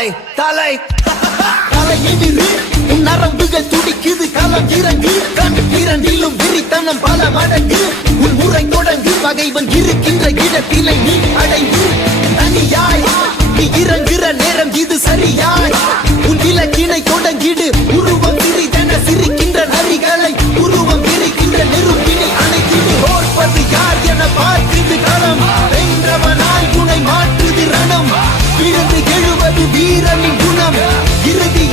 தலை தலை தலையெதிரு உன் நரம்புகள் துடிக்குது களம் இறங்கு கண் இரண்டிலும் விரித்தனம் பல மடங்கு உன் முறை தொடங்கு பகைவன் இருக்கின்ற இடத்திலே நீ அடைந்து தனியாய் நீ இறங்குற நேரம் இது சரியாய் உன் இலக்கினை தொடங்கிடு உருவம் சிறிதென சிரிக்கின்ற நரிகளை உருவம் இருக்கின்ற நெருப்பினை அணைத்திடு ஓர்ப்பது யார் என பார்க்குது களம் வென்றவனாய் உனை மாற்றுது ரணம் விழுந்து எழுவது வீரனின் குணம் இறுதி